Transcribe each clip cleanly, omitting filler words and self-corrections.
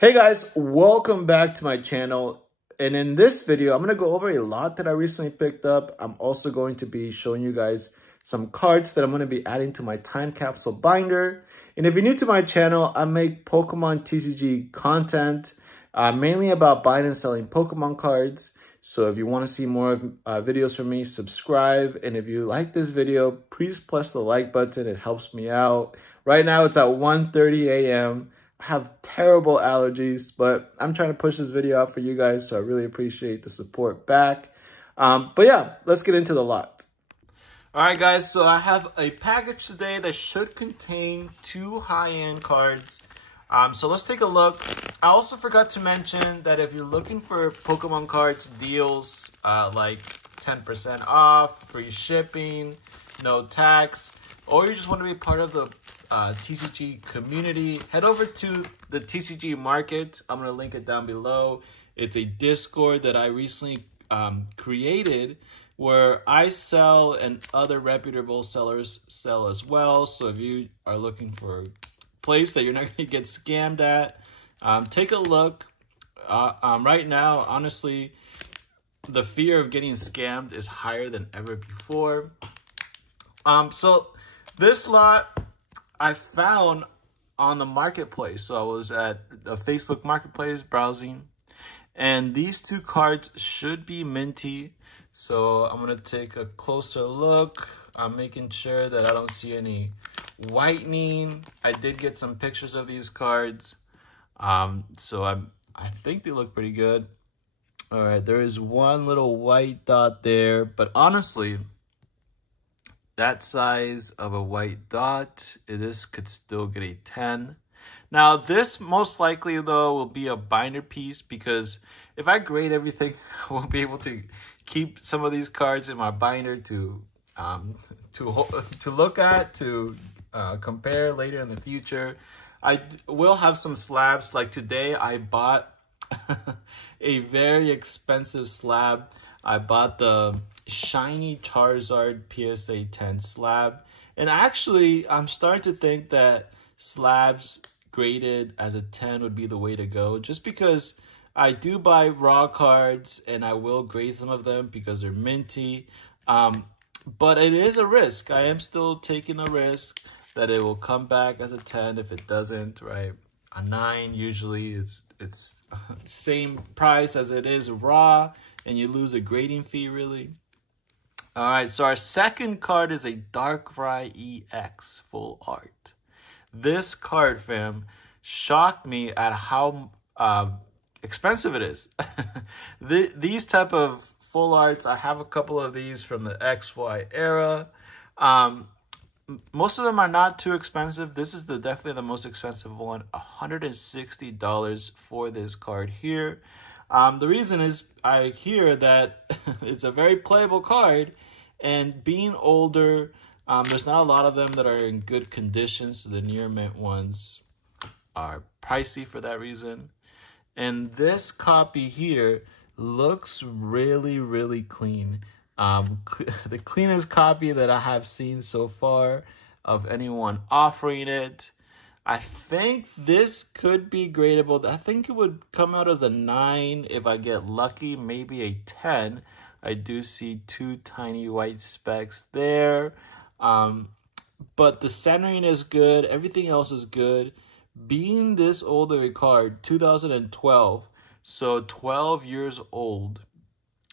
Hey guys, welcome back to my channel. And in this video, I'm going to go over a lot that I recently picked up. I'm also going to be showing you guys some cards that I'm going to be adding to my time capsule binder. And if you're new to my channel, I make Pokemon TCG content, mainly about buying and selling Pokemon cards. So if you want to see more videos from me, subscribe. And if you like this video, please press the like button. It helps me out. Right now, it's at 1:30 a.m. I have terrible allergies, but I'm trying to push this video out for you guys, so I really appreciate the support back. But yeah, let's get into the lot. All right, guys, so I have a package today that should contain 2 high-end cards. So let's take a look. I also forgot to mention that if you're looking for Pokemon cards deals, like 10% off, free shipping, no tax, or you just want to be part of the TCG community, head over to the TCG market. I'm going to link it down below. It's a Discord that I recently created where I sell and other reputable sellers sell as well. So if you are looking for a place that you're not going to get scammed at, take a look. Right now, honestly, the fear of getting scammed is higher than ever before. So this lot I found on the marketplace. So I was at the Facebook marketplace browsing, and these 2 cards should be minty. So I'm going to take a closer look. I'm making sure that I don't see any whitening. I did get some pictures of these cards. So I think they look pretty good. All right, there is one little white dot there, but honestly, that size of a white dot, this could still get a 10. Now, this most likely, though, will be a binder piece because if I grade everything, I won't be able to keep some of these cards in my binder to look at, to compare later in the future. I will have some slabs. Like today, I bought a very expensive slab. I bought the shiny Charizard PSA 10 slab, and actually I'm starting to think that slabs graded as a 10 would be the way to go, just because I do buy raw cards and I will grade some of them because they're minty, but it is a risk. I am still taking a risk that it will come back as a 10. If it doesn't, right, a 9 usually it's same price as it is raw, and you lose a grading fee, really. All right, so our second card is a Darkrai EX full art. This card, fam, shocked me at how expensive it is. These type of full arts, I have a couple of these from the XY era. Most of them are not too expensive. This is definitely the most expensive one, $160 for this card here. The reason is I hear that it's a very playable card, and being older, there's not a lot of them that are in good condition, so the near mint ones are pricey for that reason. And this copy here looks really, really clean. The cleanest copy that I have seen so far of anyone offering it. I think this could be gradable. I think it would come out as a 9 if I get lucky, maybe a 10. I do see 2 tiny white specks there. But the centering is good. Everything else is good. Being this old of a card, 2012, so 12 years old,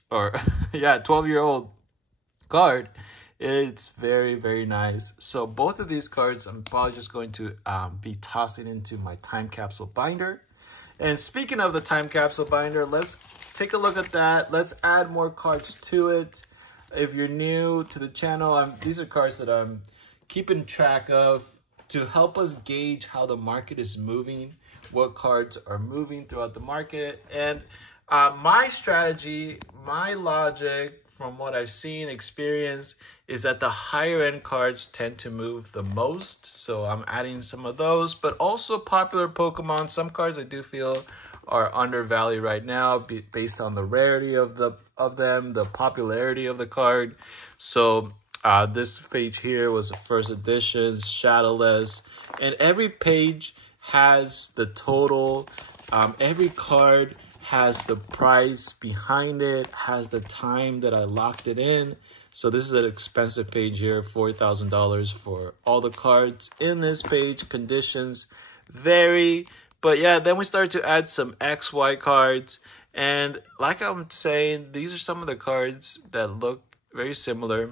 or yeah, 12-year-old card, it's very, very nice. So both of these cards I'm probably just going to be tossing into my time capsule binder. And speaking of the time capsule binder, let's take a look at that. Let's add more cards to it. If you're new to the channel, these are cards that I'm keeping track of to help us gauge how the market is moving, what cards are moving throughout the market. And my strategy, my logic, from what I've seen, experienced, is that the higher end cards tend to move the most. So I'm adding some of those, but also popular Pokemon. Some cards I do feel are undervalued right now based on the rarity of them, the popularity of the card. So this page here was the first edition, shadowless, and every page has the total Every card has the price behind it, has the time that I locked it in. So this is an expensive page here, $4,000 for all the cards in this page. Conditions vary. But yeah, then we start to add some XY cards. And like I'm saying, these are some of the cards that look very similar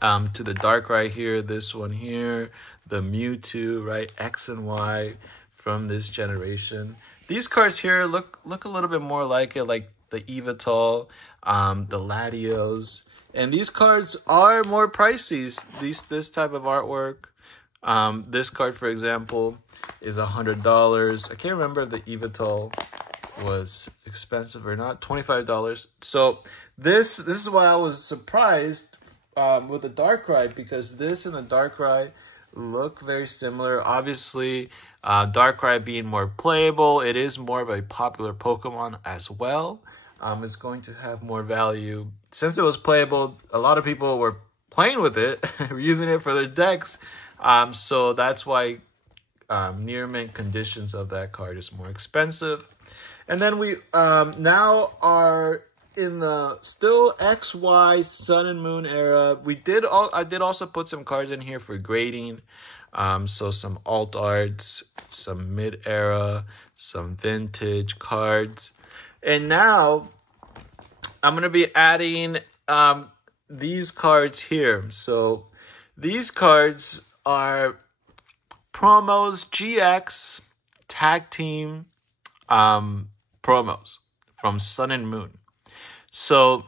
to the Darkrai here, this one here, the Mewtwo, right? X and Y from this generation. These cards here look a little bit more like it, like the Evital, the Latios. And these cards are more pricey. This type of artwork. This card, for example, is $100. I can't remember if the Evital was expensive or not. $25. So this is why I was surprised with the Darkrai, because this and the Darkrai look very similar. Obviously, Darkrai being more playable, it is more of a popular Pokemon as well. It's going to have more value. Since it was playable, a lot of people were playing with it, using it for their decks. So that's why near mint conditions of that card is more expensive. And then we now are in the still XY Sun and Moon era. I did also put some cards in here for grading. So some alt arts, some mid-era, some vintage cards. And now I'm going to be adding these cards here. So these cards are promos, GX, tag team promos from Sun and Moon. So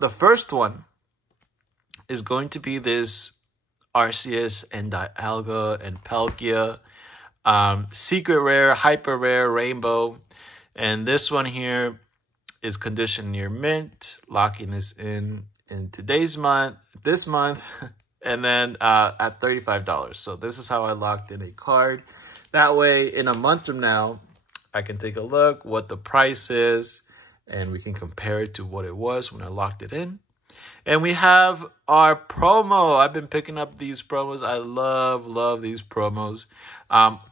the first one is going to be this Arceus and Dialga and Palkia, secret rare, hyper rare, rainbow. And this one here is conditioned near mint, locking this in this month, and then at $35. So this is how I locked in a card. That way, in a month from now, I can take a look what the price is, and we can compare it to what it was when I locked it in. And we have our promo. I've been picking up these promos. I love these promos.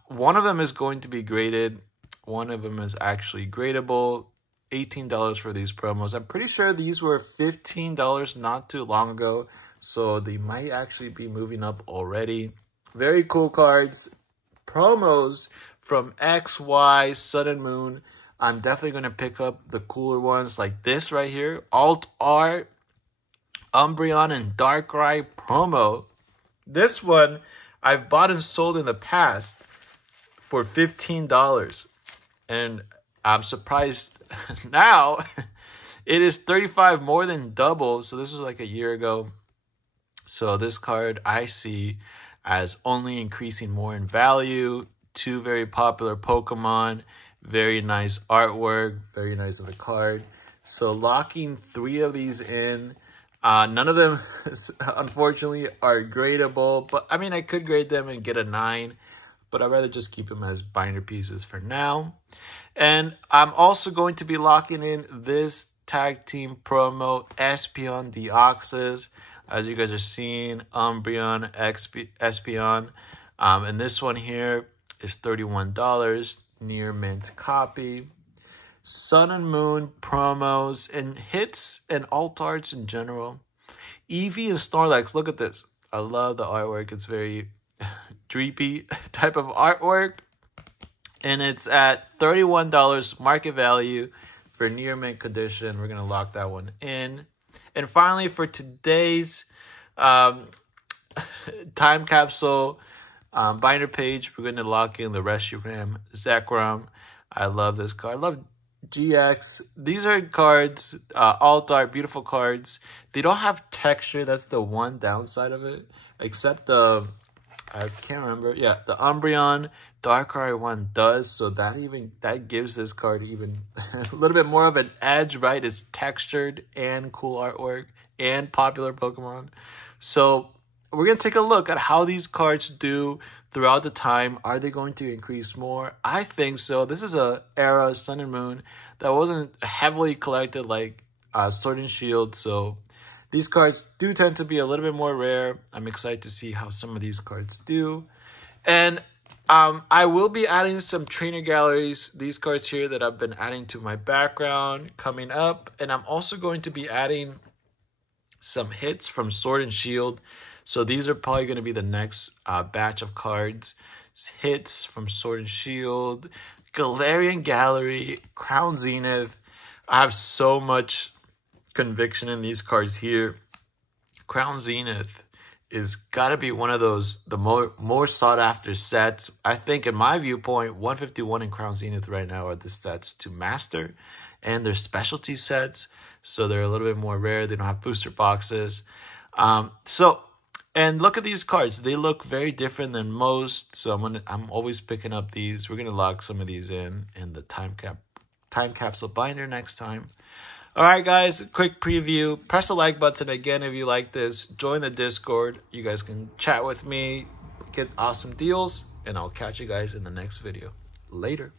One of them is going to be graded. One of them is actually gradable. $18 for these promos. I'm pretty sure these were $15 not too long ago, so they might actually be moving up already. Very cool cards. Promos from X, Y, Sun and Moon. I'm definitely going to pick up the cooler ones like this right here. Alt Art, Umbreon, and Darkrai promo. This one I've bought and sold in the past for $15. And I'm surprised now it is $35, more than double. So this was like a year ago. So this card I see as only increasing more in value. Two very popular Pokemon. Very nice artwork. Very nice of a card. So locking 3 of these in. None of them, unfortunately, are gradable. But, I mean, I could grade them and get a 9. But I'd rather just keep them as binder pieces for now. And I'm also going to be locking in this tag team promo, Espeon Deoxys. As you guys are seeing, Umbreon, Espeon. And this one here is $31, near mint copy. Sun and Moon promos and hits and alt arts in general. Eevee and Snorlax, look at this. I love the artwork. It's very dreepy type of artwork. And it's at $31 market value for near mint condition. We're going to lock that one in. And finally, for today's time capsule binder page, we're going to lock in the Reshiram Zekrom. I love this card. I love GX. These are cards, alt art, beautiful cards. They don't have texture. That's the one downside of it. Except the, I can't remember. Yeah, the Umbreon Darkrai one does. So that gives this card even a little bit more of an edge, right? It's textured and cool artwork and popular Pokemon. So we're going to take a look at how these cards do throughout the time. Are they going to increase more? I think so. This is a era, Sun and Moon, that wasn't heavily collected like Sword and Shield. So these cards do tend to be a little bit more rare. I'm excited to see how some of these cards do. And I will be adding some trainer galleries, these cards here that I've been adding to my background coming up. And I'm also going to be adding some hits from Sword and Shield. So these are probably going to be the next batch of cards. Hits from Sword and Shield, Galarian Gallery, Crown Zenith. I have so much conviction in these cards here. Crown Zenith is got to be one of those, the more sought after sets. I think in my viewpoint, 151 and Crown Zenith right now are the sets to master, and they're specialty sets. So they're a little bit more rare. They don't have booster boxes. And look at these cards. They look very different than most. So I'm always picking up these. We're going to lock some of these in the time capsule binder next time. All right, guys, quick preview. Press the like button again if you like this. Join the Discord. You guys can chat with me, get awesome deals, and I'll catch you guys in the next video. Later.